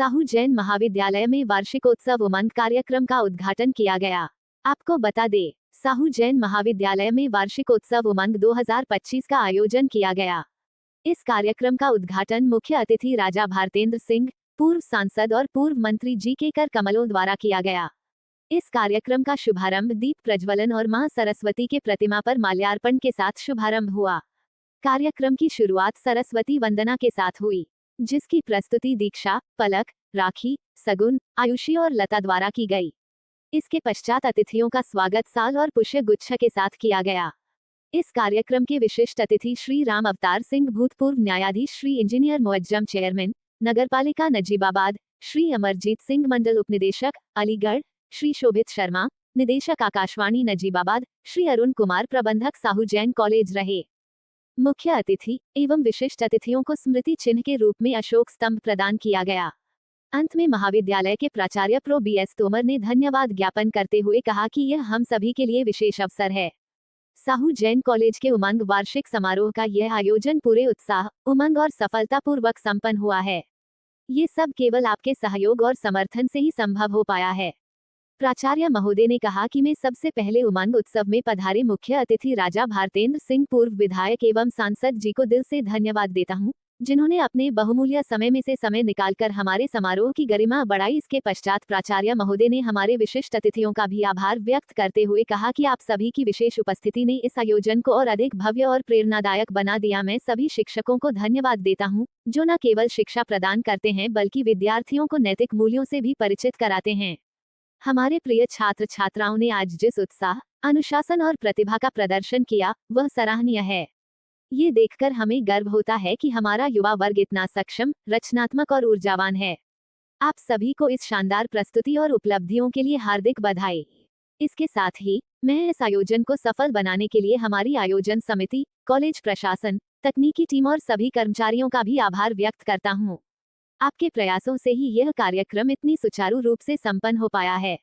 साहू जैन महाविद्यालय में वार्षिकोत्सव उमंग कार्यक्रम का उद्घाटन किया गया। आपको बता दें, साहू जैन महाविद्यालय में वार्षिकोत्सव उमंग 2025 का आयोजन किया गया। इस कार्यक्रम का उद्घाटन मुख्य अतिथि राजा भारतेंद्र सिंह, पूर्व सांसद और पूर्व मंत्री जी.के. कर कमलों द्वारा किया गया। इस कार्यक्रम का शुभारंभ दीप प्रज्वलन और मां सरस्वती के प्रतिमा पर माल्यार्पण के साथ शुभारंभ हुआ। कार्यक्रम की शुरुआत सरस्वती वंदना के साथ हुई, जिसकी प्रस्तुति दीक्षा, पलक, राखी, सगुन, आयुषी और लता द्वारा की गई। इसके पश्चात अतिथियों का स्वागत साल और पुष्य गुच्छ के साथ किया गया। इस कार्यक्रम के विशिष्ट अतिथि श्री राम अवतार सिंह, भूतपूर्व न्यायाधीश, श्री इंजीनियर मुअज्जम चेयरमैन नगरपालिका नजीबाबाद, श्री अमरजीत सिंह, मंडल उपनिदेशक अलीगढ़, श्री शोभित शर्मा, निदेशक आकाशवाणी नजीबाबाद, श्री अरुण कुमार, प्रबंधक साहू जैन कॉलेज रहे। मुख्य अतिथि एवं विशिष्ट अतिथियों को स्मृति चिन्ह के रूप में अशोक स्तंभ प्रदान किया गया। अंत में महाविद्यालय के प्राचार्य प्रो बी.एस. तोमर ने धन्यवाद ज्ञापन करते हुए कहा कि यह हम सभी के लिए विशेष अवसर है। साहू जैन कॉलेज के उमंग वार्षिक समारोह का यह आयोजन पूरे उत्साह, उमंग और सफलतापूर्वक संपन्न हुआ है। ये सब केवल आपके सहयोग और समर्थन से ही संभव हो पाया है। प्राचार्य महोदय ने कहा कि मैं सबसे पहले उमंग उत्सव में पधारे मुख्य अतिथि राजा भारतेंद्र सिंह, पूर्व विधायक एवं सांसद जी को दिल से धन्यवाद देता हूं, जिन्होंने अपने बहुमूल्य समय में से समय निकालकर हमारे समारोह की गरिमा बढ़ाई। इसके पश्चात प्राचार्य महोदय ने हमारे विशिष्ट अतिथियों का भी आभार व्यक्त करते हुए कहा कि आप सभी की विशेष उपस्थिति ने इस आयोजन को और अधिक भव्य और प्रेरणादायक बना दिया। मैं सभी शिक्षकों को धन्यवाद देता हूँ, जो न केवल शिक्षा प्रदान करते हैं बल्कि विद्यार्थियों को नैतिक मूल्यों से भी परिचित कराते हैं। हमारे प्रिय छात्र छात्राओं ने आज जिस उत्साह, अनुशासन और प्रतिभा का प्रदर्शन किया, वह सराहनीय है। ये देखकर हमें गर्व होता है कि हमारा युवा वर्ग इतना सक्षम, रचनात्मक और ऊर्जावान है। आप सभी को इस शानदार प्रस्तुति और उपलब्धियों के लिए हार्दिक बधाई। इसके साथ ही मैं इस आयोजन को सफल बनाने के लिए हमारी आयोजन समिति, कॉलेज प्रशासन, तकनीकी टीम और सभी कर्मचारियों का भी आभार व्यक्त करता हूँ। आपके प्रयासों से ही यह कार्यक्रम इतनी सुचारू रूप से संपन्न हो पाया है।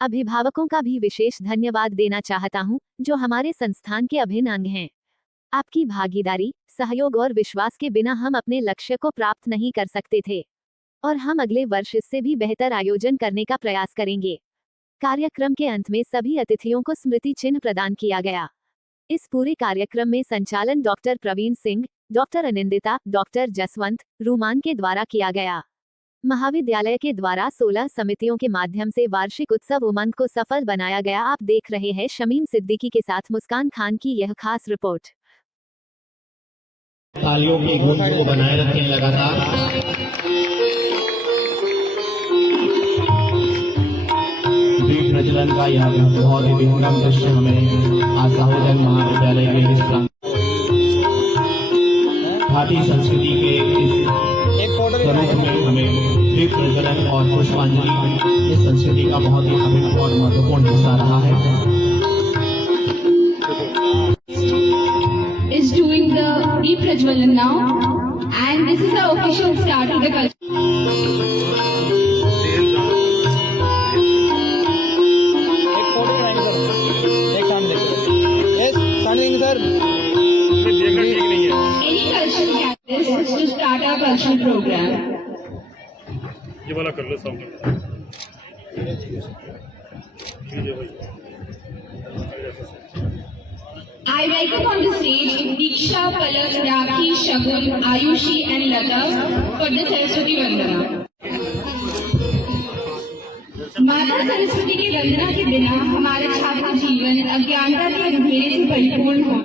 अभिभावकों का भी विशेष धन्यवाद देना चाहता हूं, जो हमारे संस्थान के अभिन्न अंग हैं। आपकी भागीदारी, सहयोग और विश्वास के बिना हम अपने लक्ष्य को प्राप्त नहीं कर सकते थे, और हम अगले वर्ष इससे भी बेहतर आयोजन करने का प्रयास करेंगे। कार्यक्रम के अंत में सभी अतिथियों को स्मृति चिन्ह प्रदान किया गया। इस पूरे कार्यक्रम में संचालन doctor Praveen Singh, doctor Anindita, doctor Jaswant Ruman के द्वारा किया गया। महाविद्यालय के द्वारा 16 समितियों के माध्यम से वार्षिक उत्सव उमंग को सफल बनाया गया। आप देख रहे हैं शमीम सिद्दीकी के साथ मुस्कान खान की यह खास रिपोर्ट। तालियों की गूंज को बनाए रखें लगातार। दीप प्रज्वलन का यह बहुत ही विनम्र दृश्य हमें आज साहू जैन महाविद्यालय के इस भारतीय संस्कृति के इस स्वरूप में हमें दीप प्रज्वलन और पुष्पांजलि इस संस्कृति का बहुत ही अभिन्न और महत्वपूर्ण हिस्सा रहा है। Is doing the deep prajwalan now, and this is the official start of the culture. Any cultural catalyst to start our cultural program. ये वाला कर लो सामने। I welcome on the stage Diksha, Palak, Rakhi, Shagun, Ayushi and Lata for the Saraswati Vandana. माता सरस्वती की वंदना के बिना हमारा छात्र जीवन अज्ञानता के अंधेरे से परिपूर्ण हो।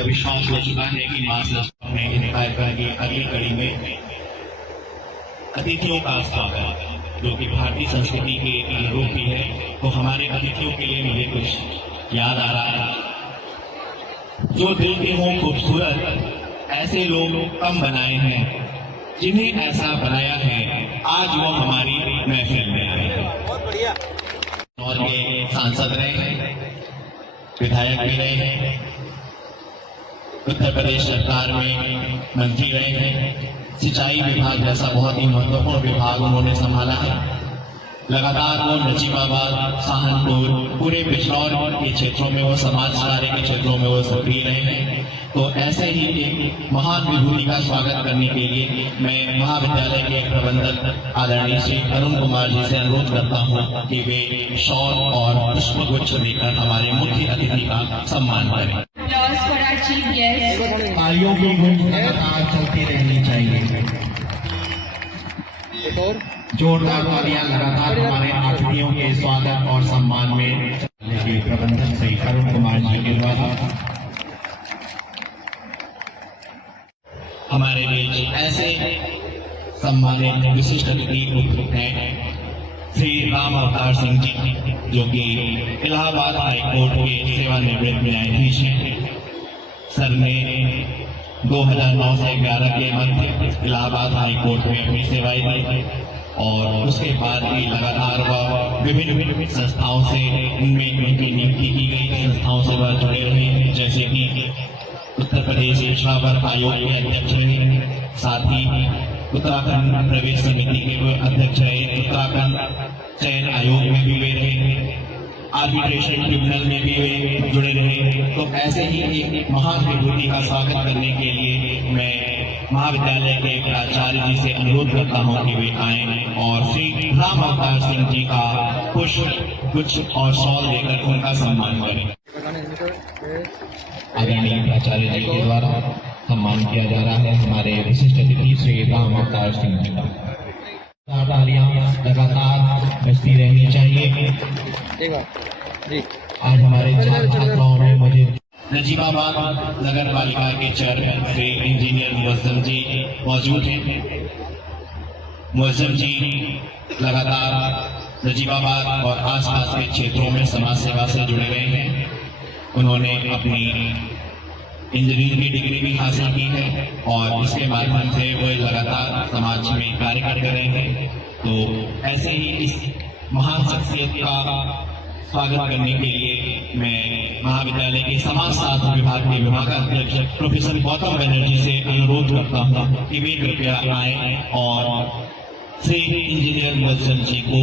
यह विश्वास हो चुका है कि मां सरस्वती ने इन कार्यक्रम की अगली कड़ी में अतिथियों का स्वागत, जो कि भारतीय संस्कृति के अनुरूप ही है, तो हमारे अतिथियों के लिए मुझे कुछ याद आ रहा है। जो दिल के हों खूबसूरत, ऐसे लोग कम बनाए हैं, जिन्हें ऐसा बनाया है आज वो हमारी महफिल में आए हैं। और ये सांसद रहे हैं, विधायक भी रहे हैं, उत्तर प्रदेश सरकार में मंत्री रहे हैं, सिंचाई विभाग जैसा बहुत ही महत्वपूर्ण विभाग उन्होंने संभाला है। लगातार वो नजीबाबाद, सहारनपुर, पूरे बिजनौर के क्षेत्रों में वो समाज कार्य के क्षेत्रों में वो सक्रिय रहे हैं। तो ऐसे ही एक महान विभूति का स्वागत करने के लिए मैं महाविद्यालय के प्रबंधक आदरणीय श्री अरुण कुमार जी से अनुरोध करता हूँ कि वे शॉल और पुष्पगुच्छ देकर हमारे मुख्य अतिथि का सम्मान करें। Applause for our chief guest. तालियों की गूंज लगातार चलती रहनी चाहिए। जोरदार तालियां लगातार हमारे अतिथियों के स्वागत और सम्मान में प्रबंधक श्री अरुण कुमार जी के द्वारा हमारे बीच ऐसे सम्मानित विशिष्ट अतिथि उपस्थित हैं श्री राम अवतार सिंह जी, जो कि इलाहाबाद हाईकोर्ट के सेवानिवृत्त न्यायाधीश हैं। सर ने 2009 से 11 के मध्य इलाहाबाद हाईकोर्ट में अपनी सेवाएं दी और उसके बाद भी लगातार वह विभिन्न संस्थाओं से उनमें उनकी नियुक्ति की गई संस्थाओं से वह जुड़े रहे, जैसे कि उत्तर प्रदेश पिछड़ा वर्ग आयोग के अध्यक्ष रहे, साथ ही उत्तराखंड प्रवेश समिति के वे अध्यक्ष रहे, उत्तराखंड चयन आयोग में भी वे रहे, आर्बिट्रेशन ट्रिब्यूनल में भी वे जुड़े रहे। तो ऐसे ही एक महान विभूति का स्वागत करने के लिए मैं महाविद्यालय के प्राचार्य जी से अनुरोध करता हूं कि वे आए और श्री राम अवतार सिंह जी का पुष्प गुच्छ और शॉल देकर उनका सम्मान करें। आदरणीय प्राचार्य जी के द्वारा सम्मान किया जा रहा है हमारे विशिष्ट अतिथि श्री राम अवतार सिंह जी का। तालियां लगातार बजती रहनी चाहिए। आज हमारे छात्राओं में मुझे नजीबाबाद नगर पालिका के चेयरमैन श्री इंजीनियर मुअज्जम जी मौजूद हैं। मुअज्जम जी लगातार नजीबाबाद और आसपास के क्षेत्रों में समाज सेवा से जुड़े रहे हैं। उन्होंने अपनी इंजीनियरिंग की डिग्री भी हासिल की है और इसके माध्यम से वे लगातार समाज में कार्य करते रहे हैं। तो ऐसे ही इस महान शख्सियत का स्वागत करने के लिए मैं महाविद्यालय के समाज शास्त्र विभाग के विभागाध्यक्ष प्रोफेसर गौतम बनर्जी से अनुरोध करता हूँ कि वे कृपया आए और श्री इंजीनियर मुअज्जम जी को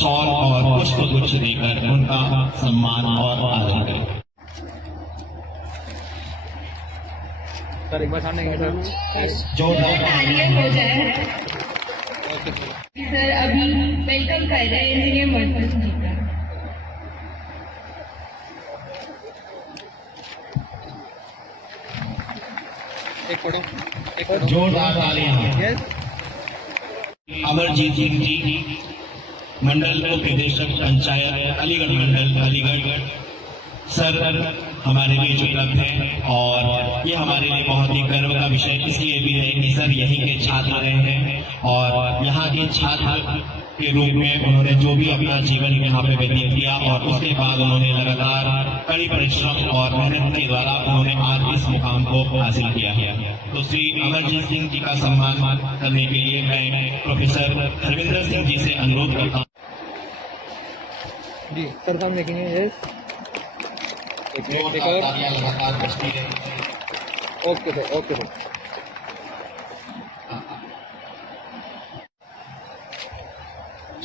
शॉल और पुष्पगुच्छ देकर उनका सम्मान और आदर करें। एक बार सामने तालियां हो जाए। सर अभी वेलकम कर रहे हैं इंजीनियर मुअज्जम जी का। एक फोटो जोरदार तालियां। अमरजीत सिंह जी, मंडल उपनिदेशक पंचायत अलीगढ़ मंडल अलीगढ़, सर हमारे बीच उपलब्ध हैं और ये हमारे लिए बहुत ही गर्व का विषय इसलिए भी है कि सर यहीं के छात्र रहे हैं और यहाँ के छात्र के रूप में उन्होंने जो भी अपना जीवन यहाँ पे व्यतीत किया और उसके बाद उन्होंने लगातार कड़ी परिश्रम और मेहनत के द्वारा उन्होंने आज इस मुकाम को हासिल किया है। तो श्री अमरजीत सिंह जी का सम्मान करने के लिए मैं प्रोफेसर हरविंदर सिंह जी से अनुरोध करता हूँ। जी सर सामने देखेंगे। एक और लगातार बजती रहे। Okay sir, okay sir.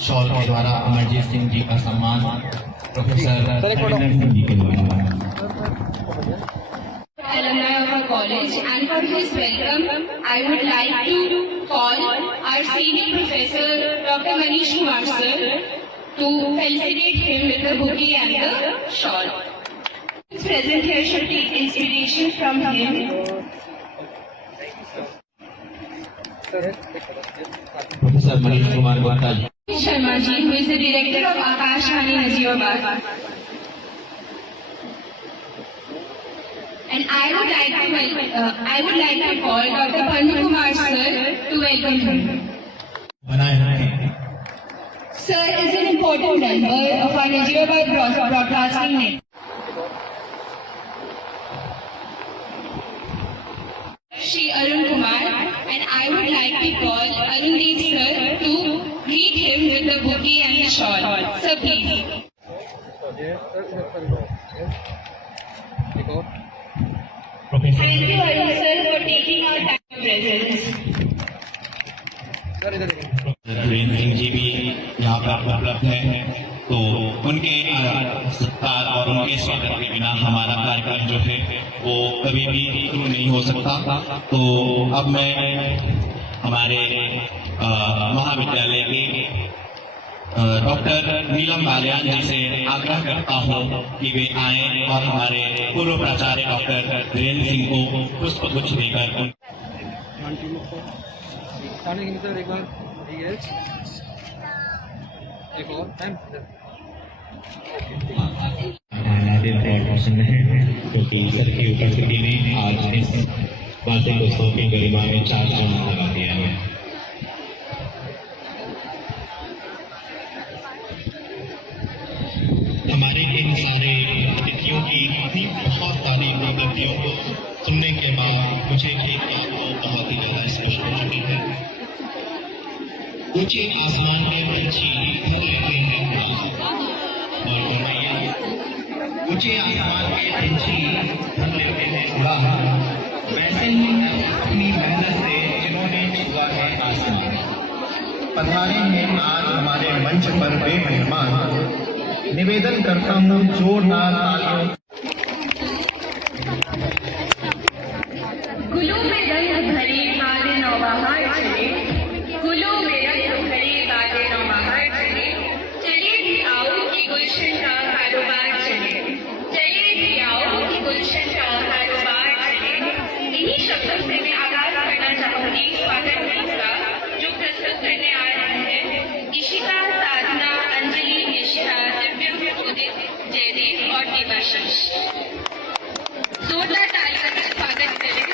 Shawl के द्वारा अमरजीत सिंह जी का सम्मान प्रोफेसर हरविंदर सिंह जी के द्वारा। Alumni of our college, and for his welcome, I would like to call our senior professor, Dr. Manish Kumar sir, to felicitate him with the bouquet and the shawl. Those present here should take inspiration from him. Professor Manish Kumar Gupta ji. Sharma ji, who is the director of Akashvani Nazirabad. And I would like to call Dr. Pannu Kumar sir to welcome him. बनाए रखें। Sir is an important member of our Hyderabad Broadcasting Network. Shri Arun Kumar, and I would like to call Arundeep sir to greet him with the bouquet and the shawl. Sir, please. एक और Thank you, Arun sir, for taking our time of presence. Sir इधर देखिए वीरेंद्र सिंह जी भी यहाँ पर उपलब्ध है, तो उनके सत्कार और उनके स्वागत के बिना हमारा कार्यक्रम जो है वो कभी भी शुरू नहीं हो सकता। तो अब मैं हमारे महाविद्यालय के डॉक्टर नीलम बालियान जी से आग्रह करता हूँ कि वे आए और हमारे पूर्व प्राचार्य डॉक्टर वीरेंद्र सिंह को पुष्पगुच्छ देकर सामने की सर एक बार ठीक है एक और टाइम नादिर बहुत पसंद है, क्योंकि सर की उपस्थिति में आज इस वार्षिक उत्सव की गरिमा में 4 चांद लगा दिया है। हमारे इन सारे अतिथियों की बहुत सारी उपलब्धियों को सुनने के बाद मुझे एक बात तो बहुत ही ज्यादा स्पष्ट हो चुकी है। ऊंचे आसमान में पंछी घर लेते हैं और बनाइए ऊंचे आसमान के पंछी घर लेते हैं उड़ा, वैसे ही अपनी मेहनत से जिन्होंने छुआ है आसमान, पधारे हैं आज हमारे मंच पर वे मेहमान। निवेदन करता हूँ जोरदार तालियों। गुलों में रंग भरी बादे नौबहार चले, गुलों में रंग भरी बादे नौबहार चले, चलिए भी आओ कि गुलशन का कारोबार चले, चलिए भी आओ कि गुलशन का कारोबार चले। इन्हीं शब्दों से मैं आगाज करना चाहूंगी स्वागत गीत का, जो प्रस्तुत करने आ रहे हैं इशिका, साधना, अंजलि, निष्ठा, दिव्य, उदित, जयदेव और देवाशीष। जोरदार तालियों से स्वागत करें।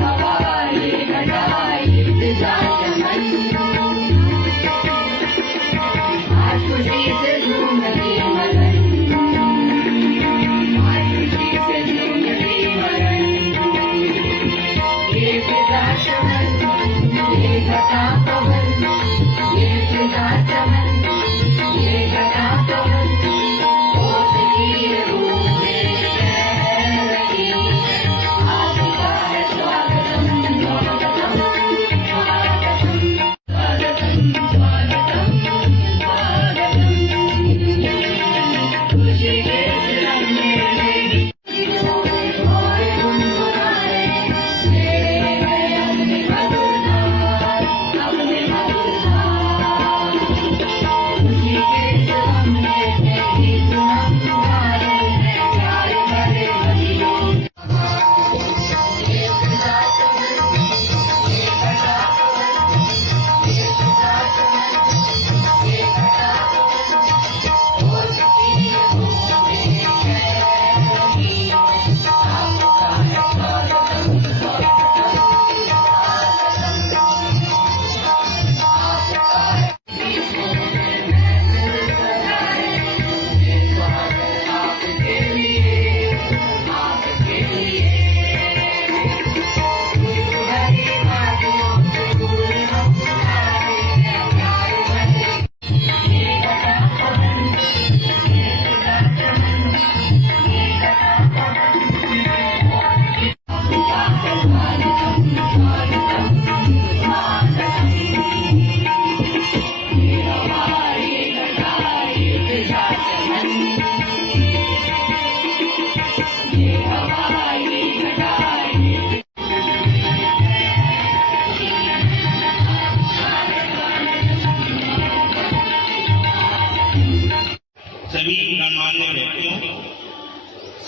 हवा ये घटा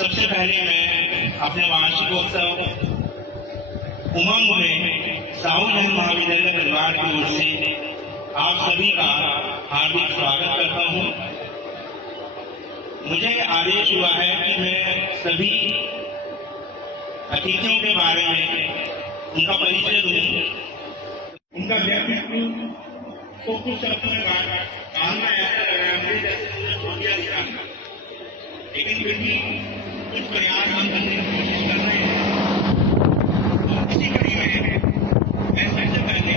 सबसे पहले मैं अपने वार्षिकोत्सव उमंग में साहू जैन महाविद्यालय परिवार की ओर से आप सभी का हार्दिक स्वागत करता हूं। मुझे आदेश हुआ है कि मैं सभी अतिथियों के बारे में उनका परिचय दूं, उनका व्यक्तित्व को कुछ शब्दों में काम में ऐसा लग रहा है जैसे मुझे छोटिया दिखा, लेकिन फिर भी कुछ प्रयास हम करने की कोशिश कर रहे हैं। इसी कड़ी में मैं सबसे पहले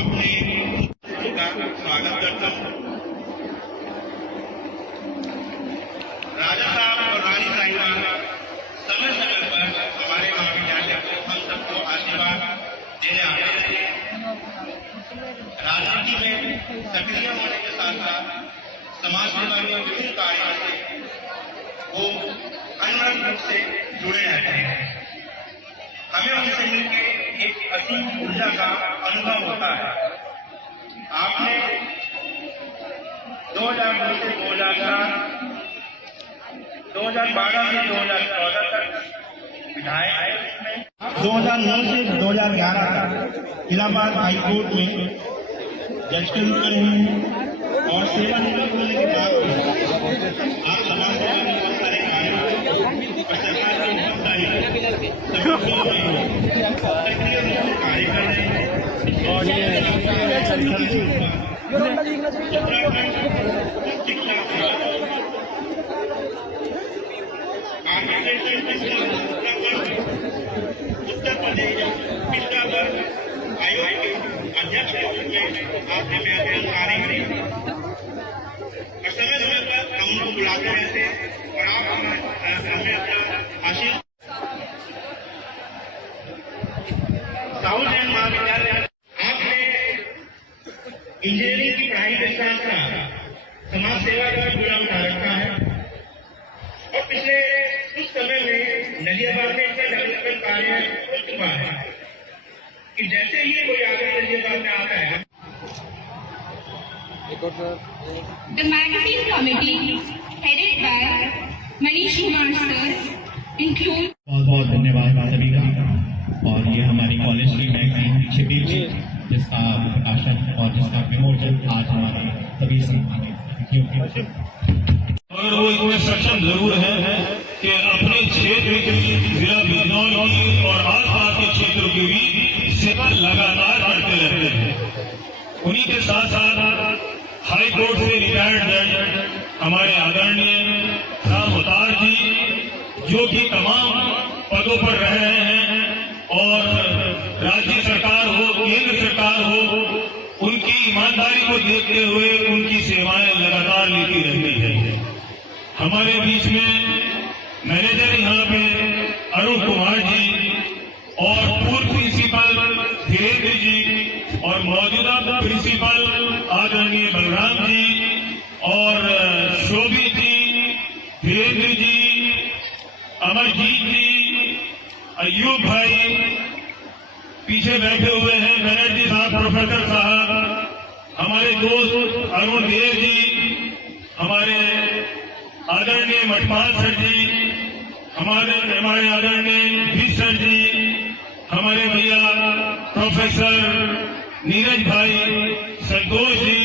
अपने का स्वागत करता हूँ। राजा साहब और रानी साहिबा समय समय पर हमारे महाविद्यालय को हम सबको आशीर्वाद देने आते हैं। राजनीति में सक्रिय होने के साथ साथ समाज सेवा में विभिन्न कार्यों से वो अनवरत रूप से जुड़े रहते हैं। हमें उनसे मिलकर एक असीम ऊर्जा का अनुभव होता है। आपने 2002 से 2004, 2012 से 2014 तक विधायक में 2009 से 2011 तक इलाहाबाद हाई कोर्ट में जज के रूप में रहे हैं और सेवानिवृत्त होने के बाद आप समाज सेवा में बहुत सारे कार्य और सरकार के बहुत सारे सक्रिय रूप से कार्य कर रहे हैं। और उत्तर प्रदेश पिछड़ा वर्ग आयोग के अध्यक्ष के रूप में आपने महत्वपूर्ण कार्य किए और समय समय पर हम उनको बुलाते रहते हैं और आप हमें अपना आशीर्वाद। साहू जैन महाविद्यालय आपने इंजीनियरिंग की पढ़ाई के साथ साथ समाज सेवा का जुड़ा उठा रखा है और पिछले कुछ समय में नलियाबाग में इतना डेवलपमेंट कार्य हो चुका है कि जैसे ही कोई आगे नलियाबाग में आता है। The magazine committee headed by Manish Kumar sir includes बहुत बहुत धन्यवाद सभी का। और ये हमारी कॉलेज की मैगजीन क्षितिज जी जिसका प्रकाशन और जिसका विमोचन आज हमारे सभी संस्थानों और वो इतने सक्षम जरूर है कि अपने क्षेत्र की जिला बिजनौर की और आसपास के क्षेत्रों की भी सेवा लगातार करते रहते हैं। उन्हीं के साथ साथ हाई कोर्ट से रिटायर्ड जज हमारे आदरणीय राम अवतार जी जो कि तमाम पदों पर रह रहे हैं और राज्य सरकार हो केंद्र सरकार हो उनकी ईमानदारी को देखते हुए उनकी सेवाएं लगातार लेती रहती है। हमारे बीच में मैनेजर यहाँ पे अरुण कुमार जी और पूर्व प्रिंसिपल धीरेन्द्र जी और मौजूदा प्रिंसिपल आदरणीय बलराम जी और शोभित जी, धीरेन्द्र जी, अमरजीत जी, अयूब भाई पीछे बैठे हुए हैं, बनर्जी साहब, प्रोफेसर साहब, हमारे दोस्त अरुण देव जी, हमारे आदरणीय मठपाल सर जी, हमारे आदरणीय भी सर जी, हमारे भैया प्रोफेसर नीरज भाई, संतोष जी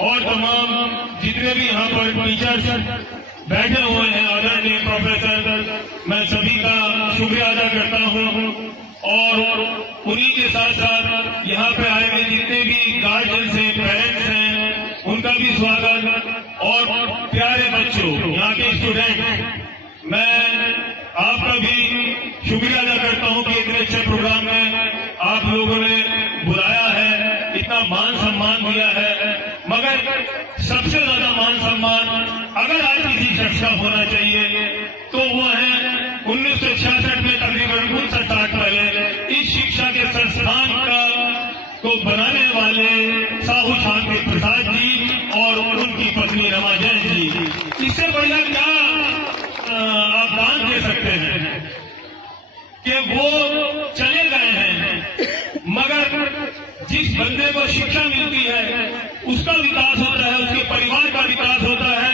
और तमाम जितने भी यहाँ पर टीचर्स बैठे हुए हैं आदरणीय प्रोफेसर, मैं सभी का शुक्रिया अदा करता हूँ। और उन्हीं के साथ साथ यहाँ पे आए हुए जितने भी गार्जियंस हैं, पेरेंट्स हैं, उनका भी स्वागत। और प्यारे बच्चों, यहाँ के स्टूडेंट, मैं आपका भी शुक्रिया अदा करता हूँ कि इतने अच्छे प्रोग्राम में आप लोगों ने बुलाया है, इतना मान सम्मान दिया है। मगर सबसे ज्यादा मान सम्मान अगर आज किसी शख्स का होना चाहिए तो वो है 1966 में तकरीबन 59 साल पहले इस शिक्षा के संस्थान को बनाने वाले साहू शांति प्रसाद जी और उनकी पत्नी रमा जैन जी। इससे बढ़िया क्या आप दान दे सकते हैं कि वो चले गए हैं, मगर जिस बंदे को शिक्षा मिलती है उसका विकास होता है, उसके परिवार का विकास होता है।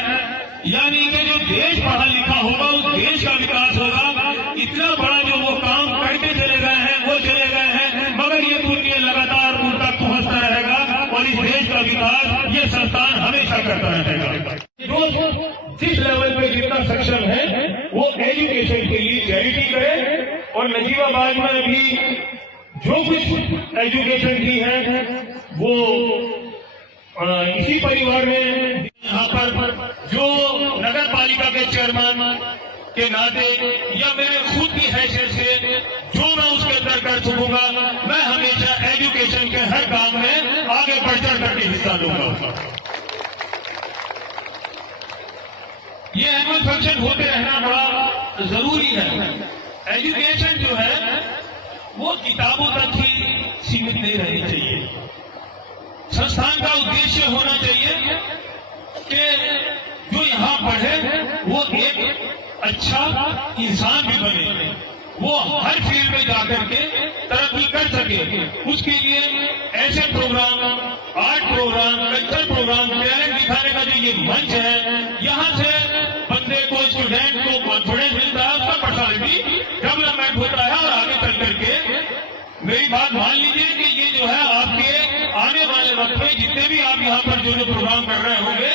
यानी कि जो देश पढ़ा लिखा होगा उस देश ये संस्थान हमेशा करता रहेगा। जो जिस लेवल पे जितना सक्षम है वो एजुकेशन के लिए चैरिटी करे, और नजीबाबाद में भी जो कुछ एजुकेशन की है वो इसी परिवार में, यहाँ पर जो नगर पालिका के चेयरमैन के नाते या मेरे खुद की हैसियत से जो मैं उसके अंदर कर सकूंगा, मैं हमेशा एजुकेशन के हर काम में आगे बढ़ चढ़ करके हिस्सा लूंगा। ये एनुअल फंक्शन होते रहना बड़ा जरूरी है। एजुकेशन जो है वो किताबों तक ही सीमित नहीं रहनी चाहिए। संस्थान का उद्देश्य होना चाहिए कि जो यहाँ पढ़े वो एक अच्छा इंसान भी बने, वो हर फील्ड में जाकर के तरक्की कर सके। उसके लिए ऐसे program, art program, culture program, talent दिखाने का जो ये मंच है, यहाँ से बंदे को, स्टूडेंट को कॉन्फिडेंस मिलता है, उसका पर्सनालिटी डेवलपमेंट होता है, और आगे चल करके मेरी बात मान लीजिए कि ये जो है आपके आने वाले वक्त में जितने भी आप यहाँ पर जो प्रोग्राम कर रहे होंगे,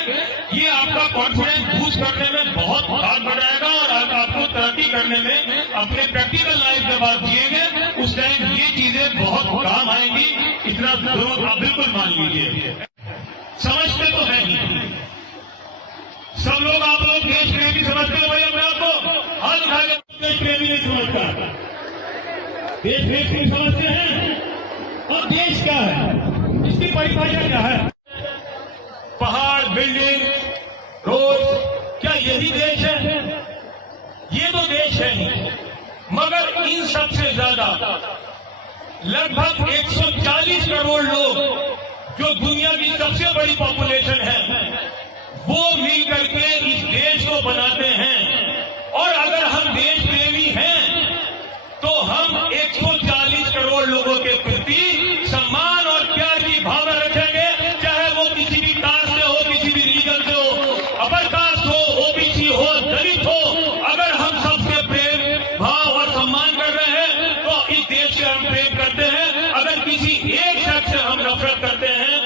ये आपका कॉन्फिडेंस बूस्ट करने में बहुत हाथ बढ़ाएगा, और आपको तरक्की करने में अपने प्रैक्टिकल लाइफ जब आप जिएंगे उस टाइम ये चीजें बहुत काम आएंगी। इतना जरूर आप बिल्कुल मान लीजिए। समझते तो है ही सब लोग, आप लोग देश प्रेमी समझते हो भाई अपने आपको, हाथ उठा के देश प्रेमी नहीं समझता। देश प्रेमी समझते हैं। और देश क्या है, इसकी परिभाषा क्या है? पहाड़, बिल्डिंग, रोड, क्या यही देश है? ये तो देश है ही, मगर इन सबसे ज्यादा लगभग 140 करोड़ लोग, जो दुनिया की सबसे बड़ी पॉपुलेशन है, वो मिल करके इस देश को बनाते हैं। और अगर हम देश प्रेमी हैं तो हम 140 करोड़ लोगों के प्रति सम्मान और प्यार की भावना रखेंगे, चाहे वो किसी भी कास्ट से हो, किसी भी रीजन से हो, अपर कास्ट हो, ओबीसी हो, दलित हो। अगर हम सबसे प्रेम भाव और सम्मान कर रहे हैं तो इस देश से हम प्रेम करते हैं। अगर किसी एक शख्स से हम नफरत करते हैं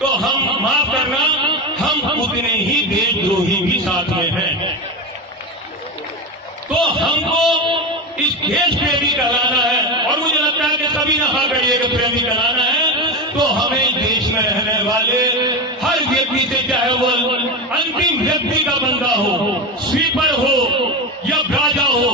तो हम, माफ करना, हम उतने ही देशद्रोही भी साथ में हैं। तो हमको इस देश प्रेमी कहलाना है, और मुझे लगता है कि सभी ने हाँ करिए कि प्रेमी कहलाना है। तो हमें इस देश में रहने वाले हर व्यक्ति से, चाहे वो अंतिम व्यक्ति का बंदा हो, स्वीपर हो या राजा हो,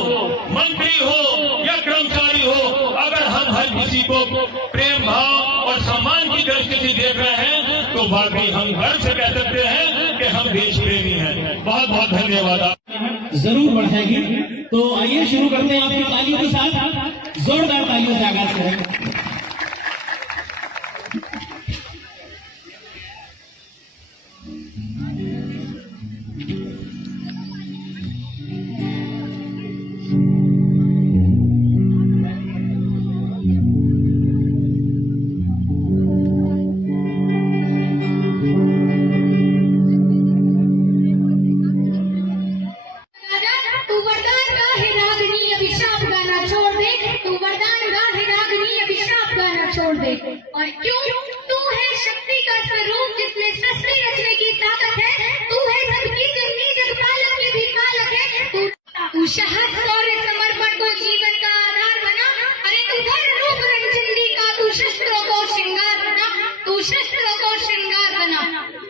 मंत्री हो या कर्मचारी हो, अगर हम हर किसी को प्रेम भाव और सम्मान की दृष्टि से देख रहे हैं तो वाकई हम गर्व से कह सकते हैं कि हम देश प्रेमी हैं। बहुत बहुत धन्यवाद। जरूर बढ़ाएगी। तो आइए शुरू करते हैं आपकी तालियों के साथ, जोरदार तालियों से आगाज करें। और क्यों? तू है शक्ति का स्वरूप जिसमें सृष्टि रचने की ताकत है। तू है सबकी जननी, जगपालक की भी पालक है। तू साहस और समर्पण को जीवन का आधार बना। अरे तू हर रूप रंगचंडी का, तू शस्त्रों को श्रृंगार बना, तू शस्त्रों को श्रृंगार बना।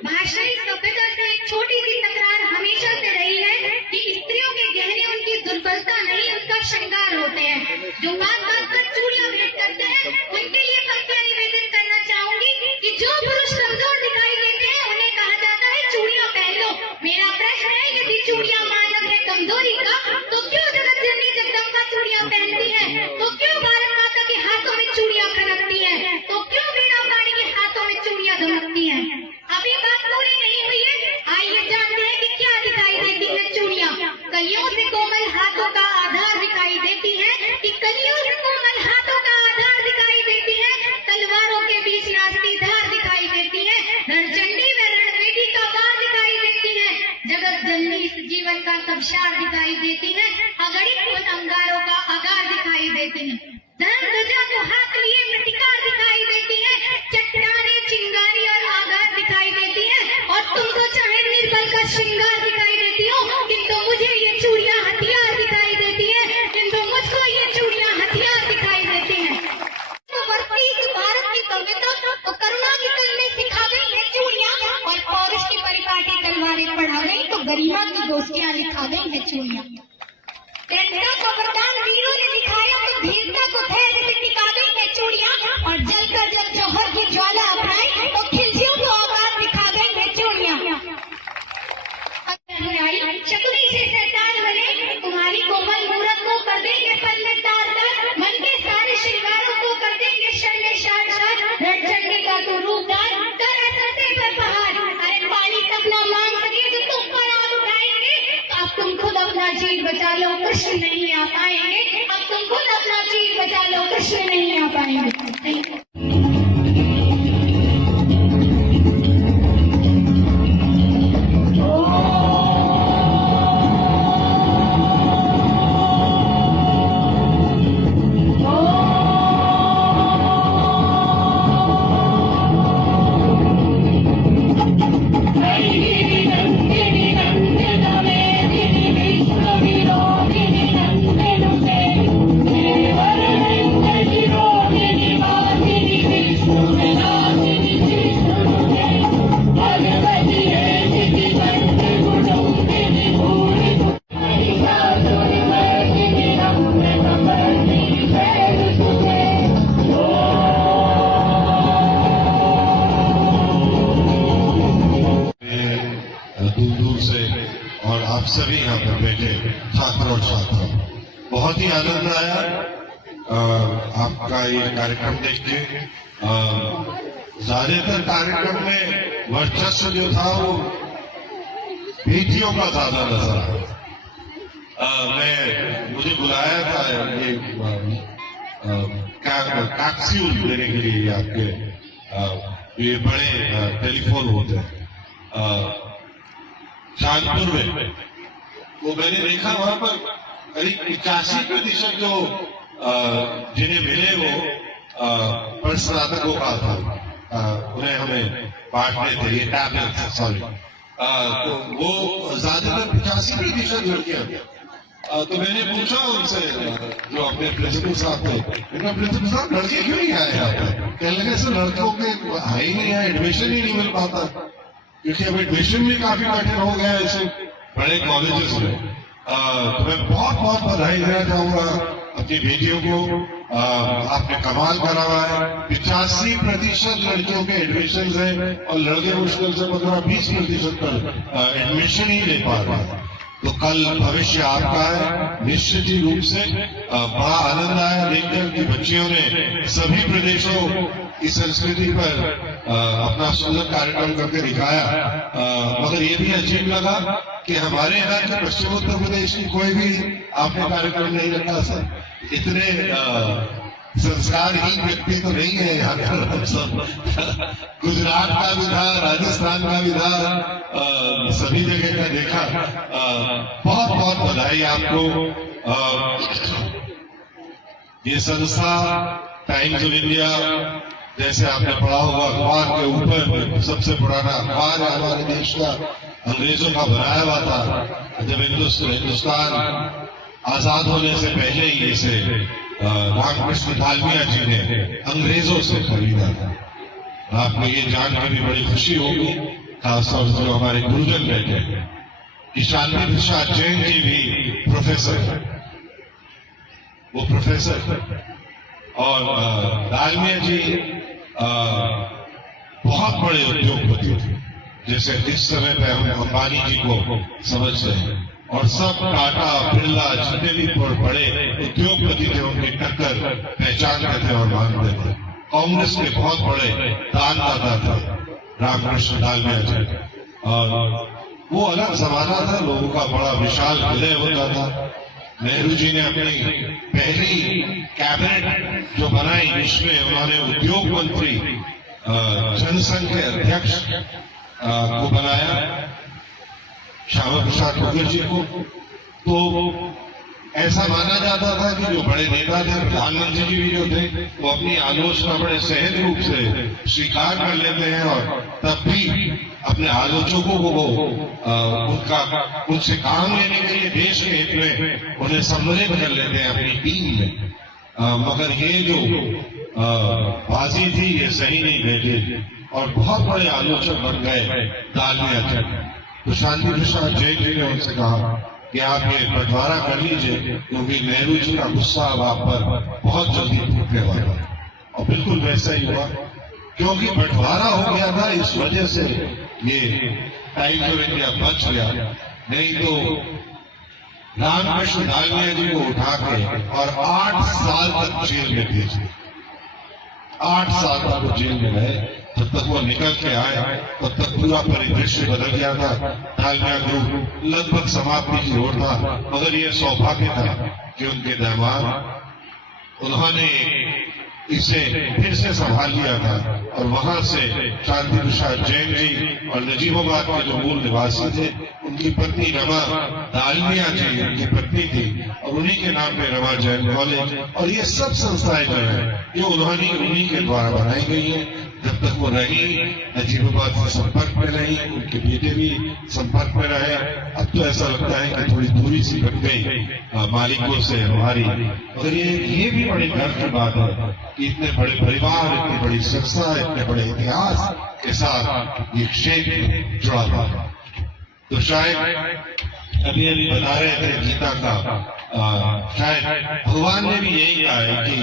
भाषाई सभ्यता से एक छोटी सी तकरार हमेशा से रही है कि स्त्रियों के गहने उनकी दुर्बलता नहीं, उनका श्रृंगार होते हैं। जो बात बात पर चूड़ियां भेंट करते हैं उनके लिए पंक्तियां निवेदन करना चाहूंगी कि जो पुरुष कमजोर दिखाई देते हैं उन्हें कहा जाता है चूड़ियां पहन लो। मेरा प्रश्न है, यदि चूड़ियां मानक है कमजोरी का, तो क्यों जगत जननी जगदम्बा चूड़ियां पहनती है? तो क्यों भारत माता के हाथों में चूड़ियां खनकती है? तो क्यों वीणा पाणी के हाथों में चूड़ियां धमकती है? अभी बात पूरी नहीं हुई है, आइए जानते हैं कि क्या दिखाई देती है चूड़ियां। कलियों से कोमल हाथों का आधार दिखाई देती है, कि कलियों से कोमल हाथों का आधार दिखाई देती है। तलवारों के बीच नाचती धार दिखाई देती है। रणचंडी में रणवेदी का वार दिखाई देती है। जगत जननी इस जीवन का तबशार दिखाई देती है। अगणित उन अंगारों का आगार दिखाई देती है। धर्म ध्वजा को हाथ लिए प्रतिकार दिखाई देती है। चट्टाने चिंगारी और आगार दिखाई देती है। वीरता को वरदान वीरों ने दिखाया तो वीरता को धैर्य से टिका देंगे चूड़ियां, और जलकर जब जौहर की ज्वाला अपनाए तो खिलजियों को आवाज दिखा देंगे चूड़ियां। शकुनी से शैतान बने तुम्हारी कोमल मूरत को कर देंगे पल में तार तार, मन के सारे श्रृंगारों को कर देंगे क्षण में शान शान, रट चढ़ने का तो रूपदार कर असरते पर पहाड़। अरे पानी तब ना मांग सके तो तुम पर आग उठाएंगे, अब तुम खुद अपना जीव बचा लो कृष्ण नहीं आ पाएंगे, अब तुम खुद अपना जीव बचा लो कृष्ण नहीं आ पाएंगे। और आप सभी यहाँ पर बैठे छात्र और छात्रा, बहुत ही आनंद आया आपका ये कार्यक्रम देख के। ज्यादातर कार्यक्रम में वर्चस्व जो था वो बेटियों का ज्यादा नजर आया। मुझे बुलाया था ये कैप्सूल देने के लिए, आपके ये बड़े टेलीफोन होते हैं कानपुर में, वो मैंने देखा वहां पर करीब 85% जो जिन्हें मिले वो स्नातकों का था, उन्हें हमें बांटने थे ये टैबलेट, सॉरी, तो वो ज्यादातर 85% लड़कियां। तो मैंने पूछा उनसे जो अपने प्रिंसिपल साहब थे, प्रिंसिपल साहब लड़के क्यों नहीं आए यहाँ पर? कहने लगे सर लड़कों के है ही नहीं, यहाँ एडमिशन ही नहीं मिल पाता, क्योंकि अब एडमिशन भी काफी कठिन हो गया है ऐसे बड़े कॉलेजेस में। तो मैं बहुत बहुत बधाई देना चाहूंगा अपनी बेटियों को, आपने कमाल करा हुआ है। 85% लड़कियों के एडमिशन है और लड़के मुश्किल से 15-20% पर एडमिशन ही ले पा रहे हैं। तो कल भविष्य आपका है निश्चित ही रूप से। बड़ा आनंद आया देखकर कि बच्चियों ने सभी प्रदेशों की संस्कृति पर अपना सुंदर कार्यक्रम करके दिखाया। मगर ये भी अजीब लगा कि हमारे यहाँ के पश्चिम उत्तर प्रदेश की कोई भी आपने कार्यक्रम नहीं रखा सर। इतने संस्कारहीन व्यक्ति तो नहीं है यहाँ पर सब। गुजरात का भी था, राजस्थान का भी था, सभी जगह का देखा। बहुत बहुत बधाई आपको। ये संस्था टाइम्स ऑफ इंडिया, जैसे आपने पढ़ा होगा अखबार के ऊपर सबसे पुराना अखबार है हमारे देश का, अंग्रेजों का बनाया हुआ था। जब हिंदुस्तान आजाद होने से पहले ही इसे रामकृष्ण डालमिया जी ने अंग्रेजों से खरीदा था। आपको ये जानकर भी बड़ी खुशी होगी, खासतौर से जो हमारे गुरुजन बैठे हैं, कि शांति प्रसाद जैन जी भी प्रोफेसर है, वो प्रोफेसर है। और डालमिया जी बहुत बड़े उद्योगपति थे, जैसे इस समय पे हम अंबानी जी को समझते हैं, और सब टाटा बिरला जितने भी बड़े उद्योगपति थे उनके टक्कर पहचानते थे और मानते थे। कांग्रेस के बहुत बड़े दानदाता थे रामकृष्ण डालमिया जी, और वो अलग जमाना था, लोगों का बड़ा विशाल हृदय होता था। नेहरू जी ने अपनी पहली कैबिनेट जो बनाई उसमें उन्होंने उद्योग मंत्री जनसंघ के अध्यक्ष को बनाया, श्यामा प्रसाद मुखर्जी को। तो ऐसा माना जाता था कि जो बड़े नेता थे, प्रधानमंत्री जी भी जो थे, वो अपनी आलोचना बड़े सहज रूप से स्वीकार कर लेते हैं और तब भी अपने आलोचकों को उनसे काम लेने के लिए देश के हित में उन्हें सम्मिलित कर लेते हैं अपनी टीम में। मगर ये जो बाजी थी ये सही नहीं बैठी और बहुत बड़े आलोचक बन गए डालमिया जी। तो शांति प्रसाद जैन जी ने उनसे कहा कि आप ये बंटवारा कर लीजिए, क्योंकि नेहरू जी का गुस्सा अब आप पर बहुत जल्दी फूटने वाला है। और बिल्कुल वैसा ही हुआ, क्योंकि बंटवारा हो गया था, इस वजह से ये टाइम्स ऑफ इंडिया बच गया। नहीं तो रामकृष्ण डालमिया जी को उठा के और 8 साल तक जेल में भेज दिया। 8 साल तक वो जेल में रहे। जब तक वो निकल के आए तब तक पूरा परिदृश्य बदल गया था। डालमिया ग्रुप लगभग समाप्ति की ओर था, मगर ये सौभाग्य था कि उनके दामाद उन्होंने इसे फिर से संभाल लिया था। और वहां से शांति प्रसाद जैन जी और नजीबाबाद के जो मूल निवासी थे, उनकी पत्नी रमा डालमिया जी उनकी पत्नी थी, और उन्हीं के नाम पे रमा जैन कॉलेज और ये सब संस्थाएं जो है ये उन्हीं के द्वारा बनाई गई है। जब तक वो रही, नजीबाबाद से संपर्क में रही, उनके बेटे भी संपर्क में रहे। अब तो ऐसा लगता है कि थोड़ी दूरी सी बन गई मालिकों से हमारी। मगर ये भी बड़ी गर्व की बात है कि इतने बड़े परिवार, इतनी बड़ी संस्था, इतने बड़े इतिहास के साथ ये क्षेत्र जुड़ा हुआ है। तो शायद अभी बता रहे थे गीता का, शायद भगवान ने भी यही कहा है कि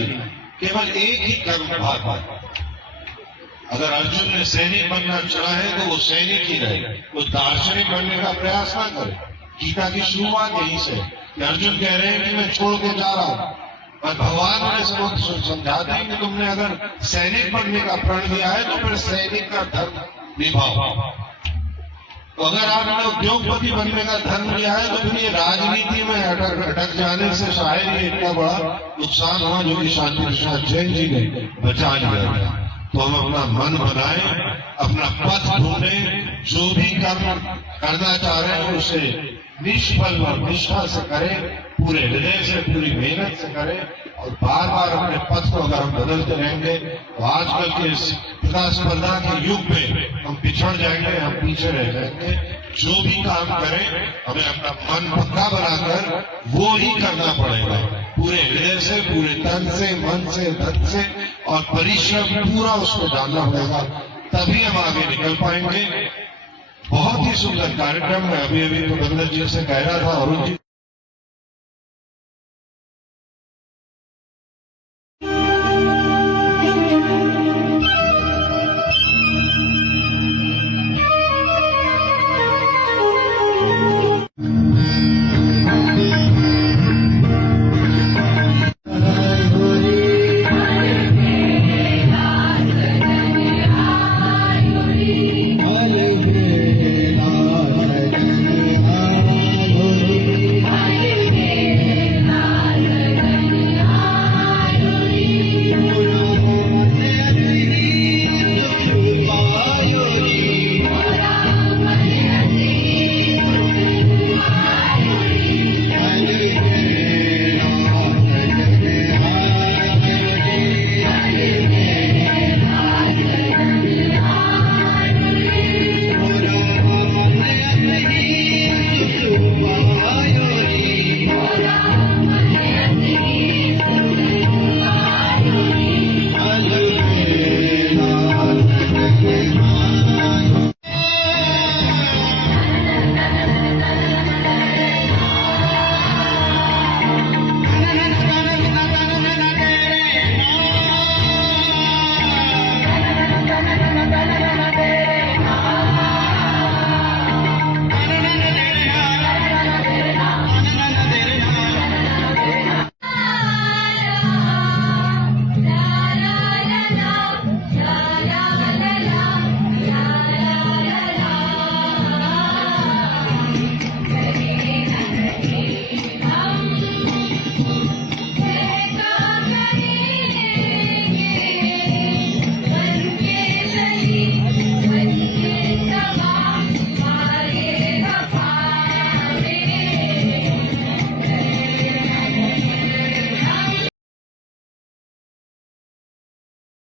केवल एक ही कर्म भाग है। अगर अर्जुन ने सैनिक बनना चाहा है तो वो सैनिक ही रहे, वो दार्शनिक बनने का प्रयास ना करे। गीता की शुरुआत यहीं से कि अर्जुन कह रहे हैं कि मैं छोड़ के जा रहा हूं, और भगवान ने इसको समझाते हैं कि तुमने अगर सैनिक बनने का प्रण लिया है तो फिर सैनिक का धर्म निभाओ। तो अगर आपने उद्योगपति बनने का धर्म लिया है तो फिर ये राजनीति में अटक जाने से शायद ये इतना बड़ा नुकसान हुआ जो कि शांति प्रसाद जैन जी ने बचा लिया। तो हम अपना मन बनाए, अपना पथ ढूंढें, जो भी कर्म करना चाह रहे हैं उसे निष्फल और निष्ठा से करें, पूरे हृदय से, पूरी मेहनत से करें, और बार बार अपने पथ को अगर हम बदलते रहेंगे तो आजकल के इस प्रतिस्पर्धा के युग में हम पिछड़ जाएंगे, हम पीछे रह जाएंगे। जो भी काम करें हमें अपना मन पक्का बनाकर वो ही करना पड़ेगा, पूरे हृदय से, पूरे तन से, मन से, धन से, और परिश्रम पूरा उसको डालना पड़ेगा, तभी हम आगे निकल पाएंगे। बहुत ही सुंदर कार्यक्रम है। अभी तो बंदर जी से कह रहा था अरुण जी